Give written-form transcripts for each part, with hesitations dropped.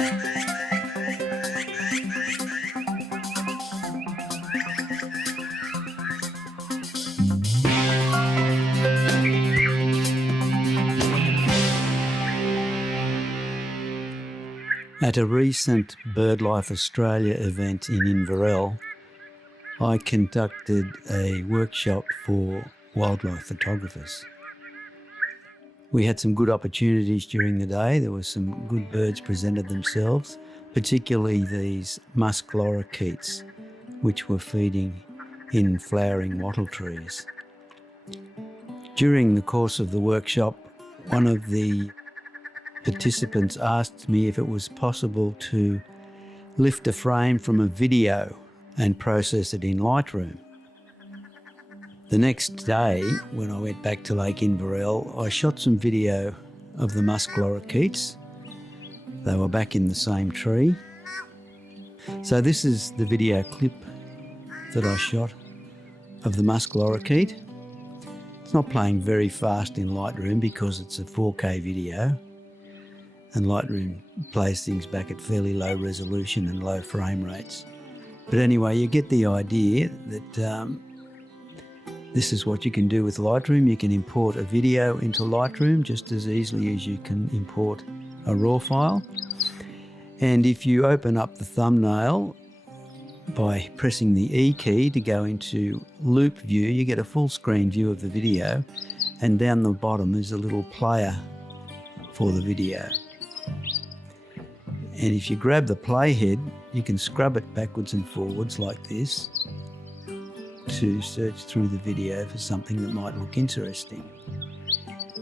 At a recent BirdLife Australia event in Inverell, I conducted a workshop for wildlife photographers. We had some good opportunities during the day. There were some good birds presented themselves, particularly these musk lorikeets, which were feeding in flowering wattle trees. During the course of the workshop, one of the participants asked me if it was possible to lift a frame from a video and process it in Lightroom. The next day, when I went back to Lake Inverell, I shot some video of the musk lorikeets. They were back in the same tree. So this is the video clip that I shot of the musk lorikeet. It's not playing very fast in Lightroom because it's a 4K video, and Lightroom plays things back at fairly low resolution and low frame rates. But anyway, you get the idea that this is what you can do with Lightroom. You can import a video into Lightroom just as easily as you can import a RAW file. And if you open up the thumbnail by pressing the E key to go into loop view, you get a full screen view of the video, and down the bottom is a little player for the video. And if you grab the playhead, you can scrub it backwards and forwards like this to search through the video for something that might look interesting.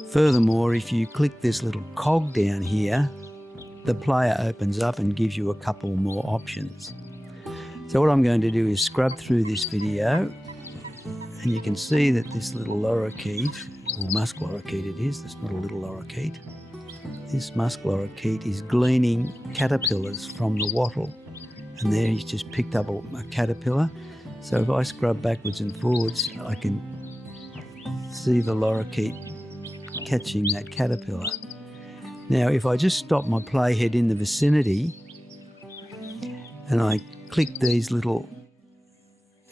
Furthermore, if you click this little cog down here, the player opens up and gives you a couple more options. So what I'm going to do is scrub through this video, and you can see that this little lorikeet, or musk lorikeet it is, that's not a little lorikeet. This musk lorikeet is gleaning caterpillars from the wattle, and there he's just picked up a caterpillar. So if I scrub backwards and forwards, I can see the lorikeet catching that caterpillar. Now if I just stop my playhead in the vicinity and I click these little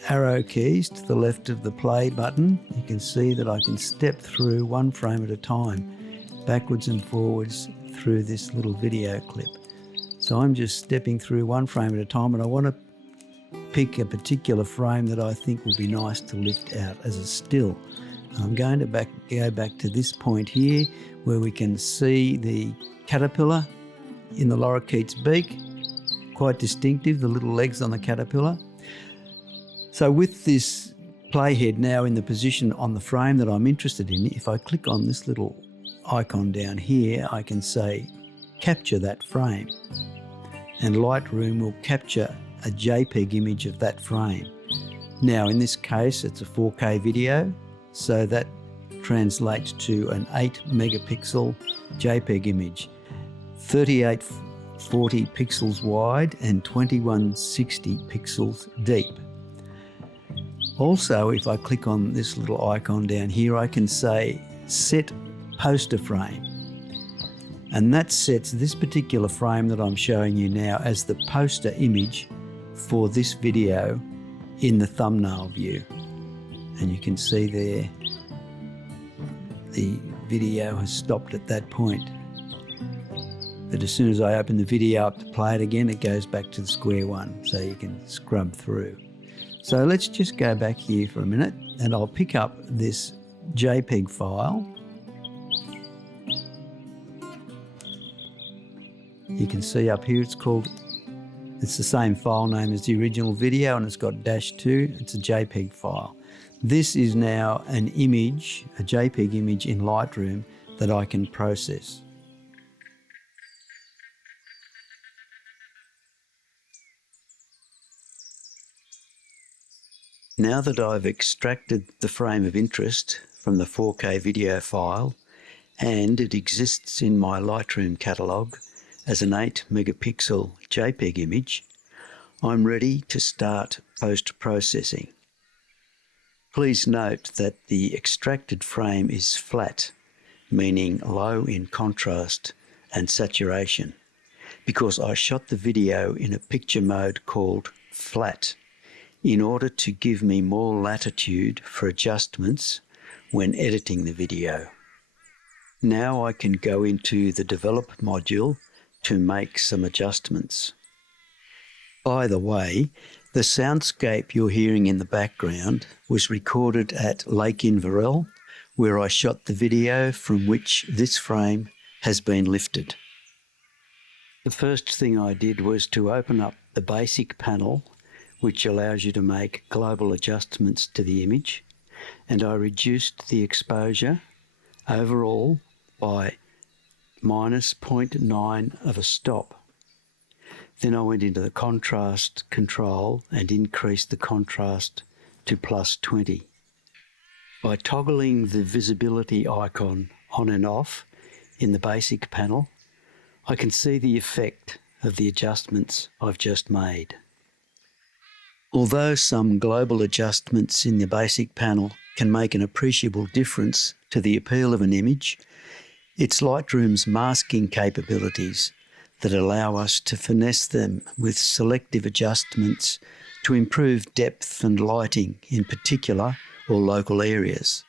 arrow keys to the left of the play button, you can see that I can step through one frame at a time, backwards and forwards through this little video clip. So I'm just stepping through one frame at a time, and I want to pick a particular frame that I think will be nice to lift out as a still. I'm going to go back to this point here where we can see the caterpillar in the lorikeet's beak, quite distinctive, the little legs on the caterpillar. So with this playhead now in the position on the frame that I'm interested in, if I click on this little icon down here, I can say capture that frame, and Lightroom will capture a JPEG image of that frame. Now in this case it's a 4K video, so that translates to an 8 megapixel JPEG image, 3840 pixels wide and 2160 pixels deep. Also, if I click on this little icon down here, I can say set poster frame, and that sets this particular frame that I'm showing you now as the poster image for this video in the thumbnail view. And you can see there the video has stopped at that point, but as soon as I open the video up to play it again, it goes back to the square one, so you can scrub through. So let's just go back here for a minute, and I'll pick up this JPEG file. You can see up here it's the same file name as the original video, and it's got -2, it's a JPEG file. This is now an image, a JPEG image in Lightroom that I can process. Now that I've extracted the frame of interest from the 4K video file, and it exists in my Lightroom catalogue as an 8 megapixel JPEG image, I'm ready to start post-processing. Please note that the extracted frame is flat, meaning low in contrast and saturation. because I shot the video in a picture mode called flat in order to give me more latitude for adjustments when editing the video. Now I can go into the Develop module to make some adjustments. By the way, the soundscape you're hearing in the background was recorded at Lake Inverell, where I shot the video from which this frame has been lifted. The first thing I did was to open up the basic panel, which allows you to make global adjustments to the image, and I reduced the exposure overall by minus 0.9 of a stop. Then I went into the contrast control and increased the contrast to plus 20. By toggling the visibility icon on and off in the basic panel, I can see the effect of the adjustments I've just made. Although some global adjustments in the basic panel can make an appreciable difference to the appeal of an image, it's Lightroom's masking capabilities that allow us to finesse them with selective adjustments to improve depth and lighting in particular or local areas.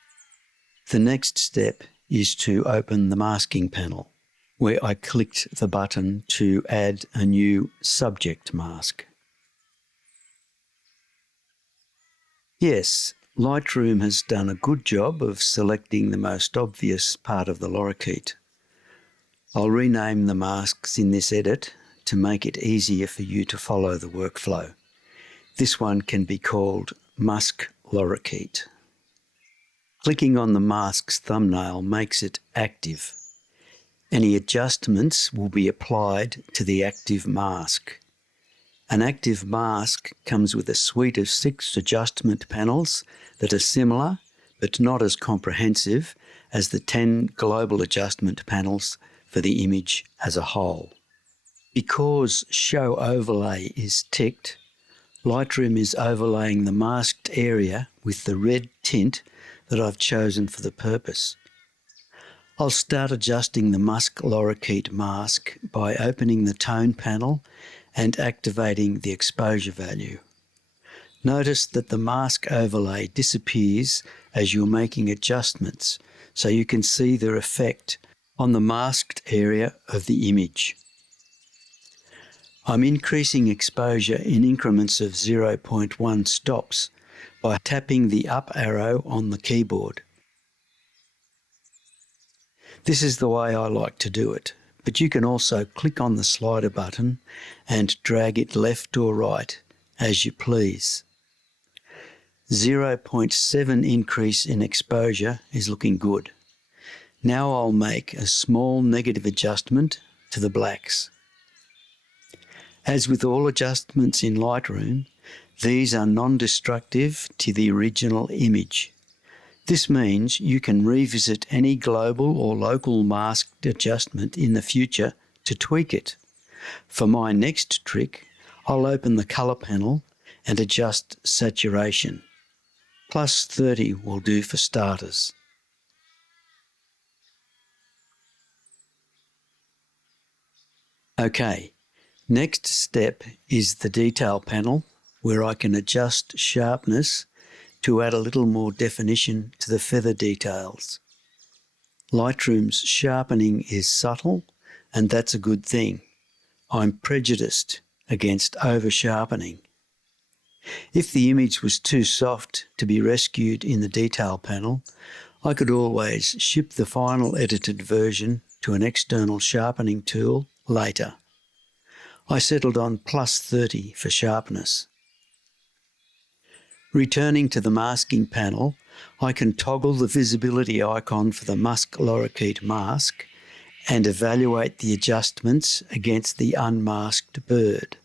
The next step is to open the masking panel, where I clicked the button to add a new subject mask. Yes, Lightroom has done a good job of selecting the most obvious part of the lorikeet. I'll rename the masks in this edit to make it easier for you to follow the workflow. This one can be called Musk Lorikeet. Clicking on the mask's thumbnail makes it active. Any adjustments will be applied to the active mask. An active mask comes with a suite of 6 adjustment panels that are similar but not as comprehensive as the 10 global adjustment panels for the image as a whole. Because Show Overlay is ticked, Lightroom is overlaying the masked area with the red tint that I've chosen for the purpose. I'll start adjusting the Musk Lorikeet mask by opening the Tone panel and activating the exposure value. Notice that the mask overlay disappears as you're making adjustments, so you can see their effect on the masked area of the image. I'm increasing exposure in increments of 0.1 stops by tapping the up arrow on the keyboard. This is the way I like to do it, but you can also click on the slider button and drag it left or right as you please. 0.7 increase in exposure is looking good. Now I'll make a small negative adjustment to the blacks. As with all adjustments in Lightroom, these are non-destructive to the original image. This means you can revisit any global or local masked adjustment in the future to tweak it. For my next trick, I'll open the colour panel and adjust saturation. Plus 30 will do for starters. Okay, next step is the Detail panel, where I can adjust sharpness to add a little more definition to the feather details. Lightroom's sharpening is subtle, and that's a good thing. I'm prejudiced against over-sharpening. If the image was too soft to be rescued in the Detail panel, I could always ship the final edited version to an external sharpening tool later. I settled on plus 30 for sharpness. Returning to the masking panel, I can toggle the visibility icon for the Musk Lorikeet mask and evaluate the adjustments against the unmasked bird.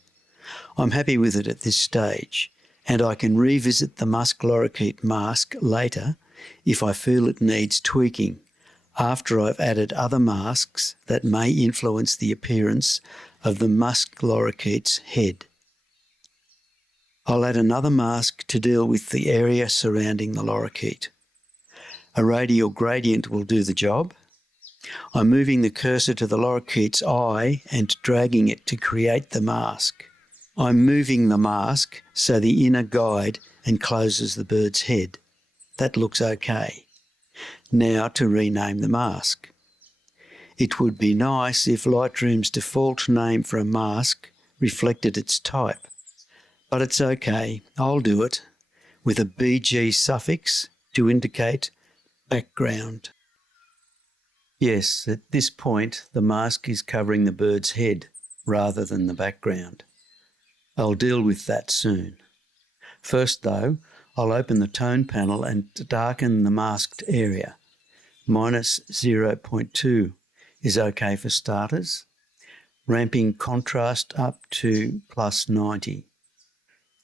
I'm happy with it at this stage, and I can revisit the Musk Lorikeet mask later if I feel it needs tweaking, after I've added other masks that may influence the appearance of the Musk Lorikeet's head. I'll add another mask to deal with the area surrounding the lorikeet. A radial gradient will do the job, I'm moving the cursor to the lorikeet's eye and dragging it to create the mask. I'm moving the mask so the inner guide encloses the bird's head. That looks okay. Now to rename the mask. It would be nice if Lightroom's default name for a mask reflected its type, but it's okay, I'll do it, with a BG suffix to indicate background. Yes, at this point the mask is covering the bird's head rather than the background. I'll deal with that soon. First though, I'll open the tone panel and darken the masked area. -0.2 is okay for starters, ramping contrast up to +90.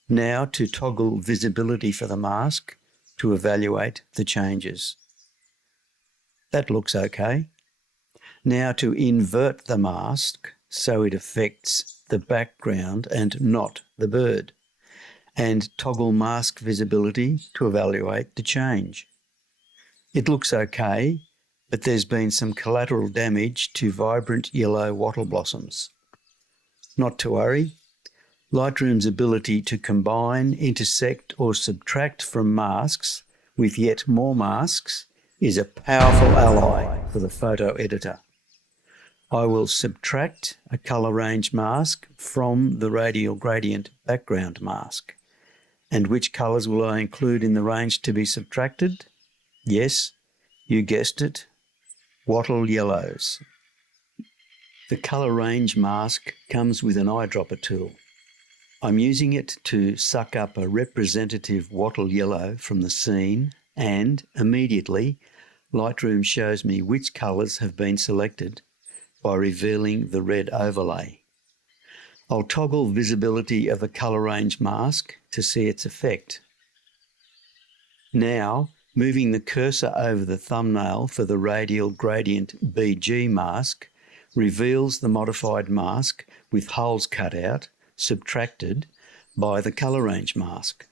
Now to toggle visibility for the mask to evaluate the changes. That looks okay. Now to invert the mask so it affects the background and not the bird, and toggle mask visibility to evaluate the change. It looks okay, but there's been some collateral damage to vibrant yellow wattle blossoms. Not to worry. Lightroom's ability to combine, intersect or subtract from masks with yet more masks is a powerful ally for the photo editor. I will subtract a colour range mask from the radial gradient background mask. And which colours will I include in the range to be subtracted? Yes, you guessed it, wattle yellows. The colour range mask comes with an eyedropper tool. I'm using it to suck up a representative wattle yellow from the scene, and immediately Lightroom shows me which colours have been selected by revealing the red overlay. I'll toggle visibility of the colour range mask to see its effect. Now, moving the cursor over the thumbnail for the radial gradient BG mask reveals the modified mask with holes cut out, subtracted by the colour range mask.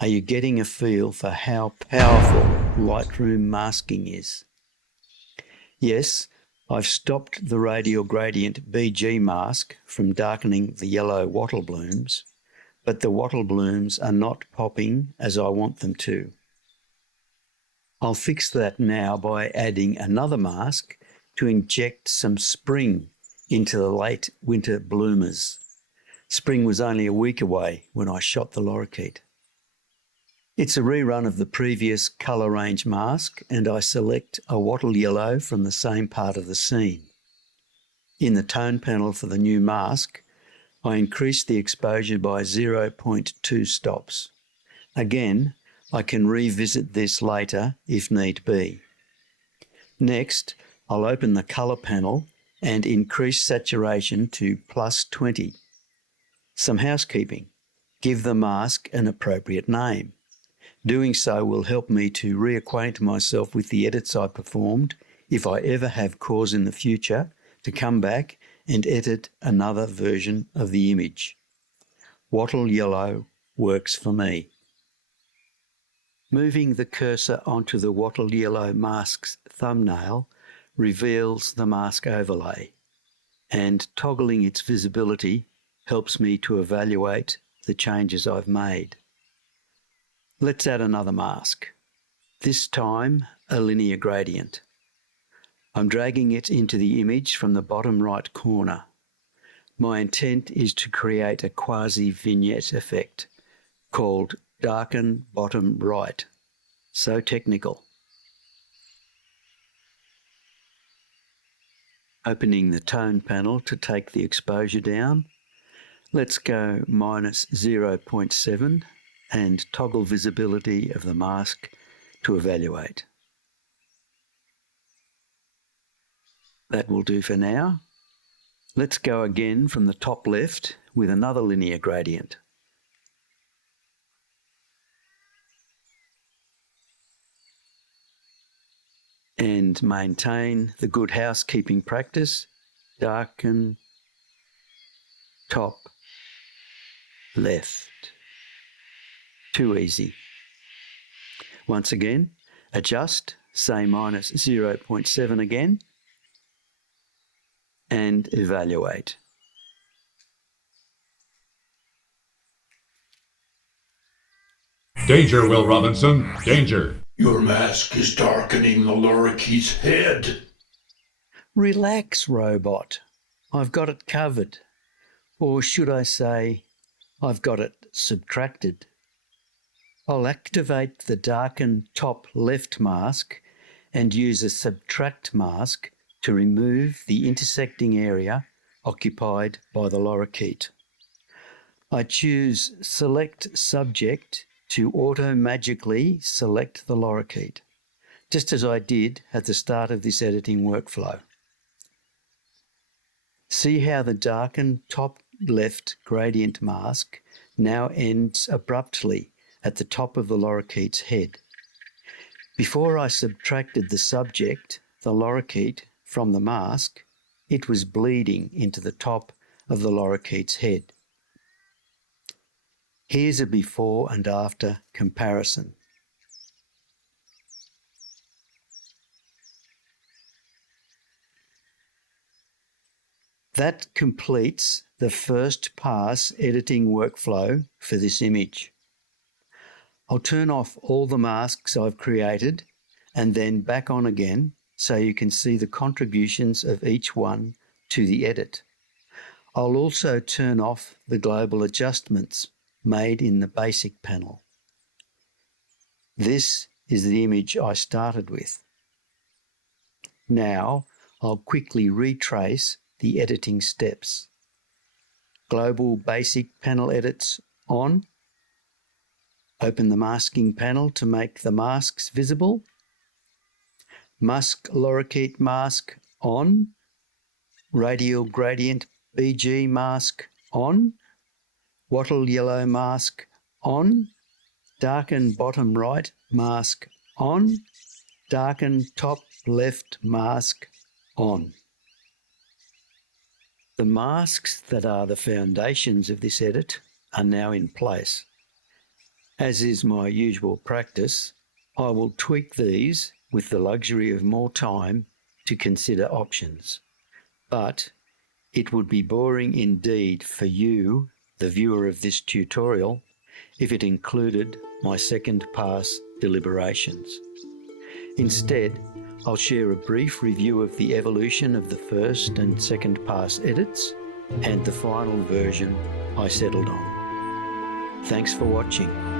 Are you getting a feel for how powerful Lightroom masking is? Yes, I've stopped the radial gradient BG mask from darkening the yellow wattle blooms, but the wattle blooms are not popping as I want them to. I'll fix that now by adding another mask to inject some spring into the late winter bloomers. Spring was only a week away when I shot the lorikeet. It's a rerun of the previous colour range mask, and I select a wattle yellow from the same part of the scene. In the tone panel for the new mask, I increase the exposure by 0.2 stops. Again, I can revisit this later if need be. Next, I'll open the colour panel and increase saturation to +20. Some housekeeping. Give the mask an appropriate name. Doing so will help me to reacquaint myself with the edits I performed if I ever have cause in the future to come back and edit another version of the image. Wattle yellow works for me. Moving the cursor onto the wattle yellow mask's thumbnail reveals the mask overlay, and toggling its visibility helps me to evaluate the changes I've made. Let's add another mask, this time a linear gradient. I'm dragging it into the image from the bottom right corner. My intent is to create a quasi-vignette effect called darken bottom right. So technical. Opening the tone panel to take the exposure down. Let's go -0.7 and toggle visibility of the mask to evaluate. That will do for now. Let's go again from the top left with another linear gradient. And maintain the good housekeeping practice, darken top left. Too easy. Once again, adjust, say -0.7 again, and evaluate. Danger, Will Robinson, danger. Your mask is darkening the lorikeet's head. Relax, robot. I've got it covered. Or should I say, I've got it subtracted. I'll activate the darken top left mask and use a subtract mask to remove the intersecting area occupied by the lorikeet. I choose Select Subject to auto-magically select the lorikeet, just as I did at the start of this editing workflow. See how the darken top left gradient mask now ends abruptly at the top of the lorikeet's head. Before I subtracted the subject, the lorikeet, from the mask, it was bleeding into the top of the lorikeet's head. Here's a before and after comparison. That completes the first pass editing workflow for this image. I'll turn off all the masks I've created and then back on again so you can see the contributions of each one to the edit. I'll also turn off the global adjustments made in the basic panel. This is the image I started with. Now I'll quickly retrace the editing steps. Global basic panel edits on. Open the masking panel to make the masks visible. Musk lorikeet mask on. Radial gradient BG mask on. Wattle yellow mask on. Darken bottom right mask on. Darken top left mask on. The masks that are the foundations of this edit are now in place. As is my usual practice, I will tweak these with the luxury of more time to consider options. But it would be boring indeed for you, the viewer of this tutorial, if it included my second pass deliberations. Instead, I'll share a brief review of the evolution of the first and second pass edits and the final version I settled on. Thanks for watching.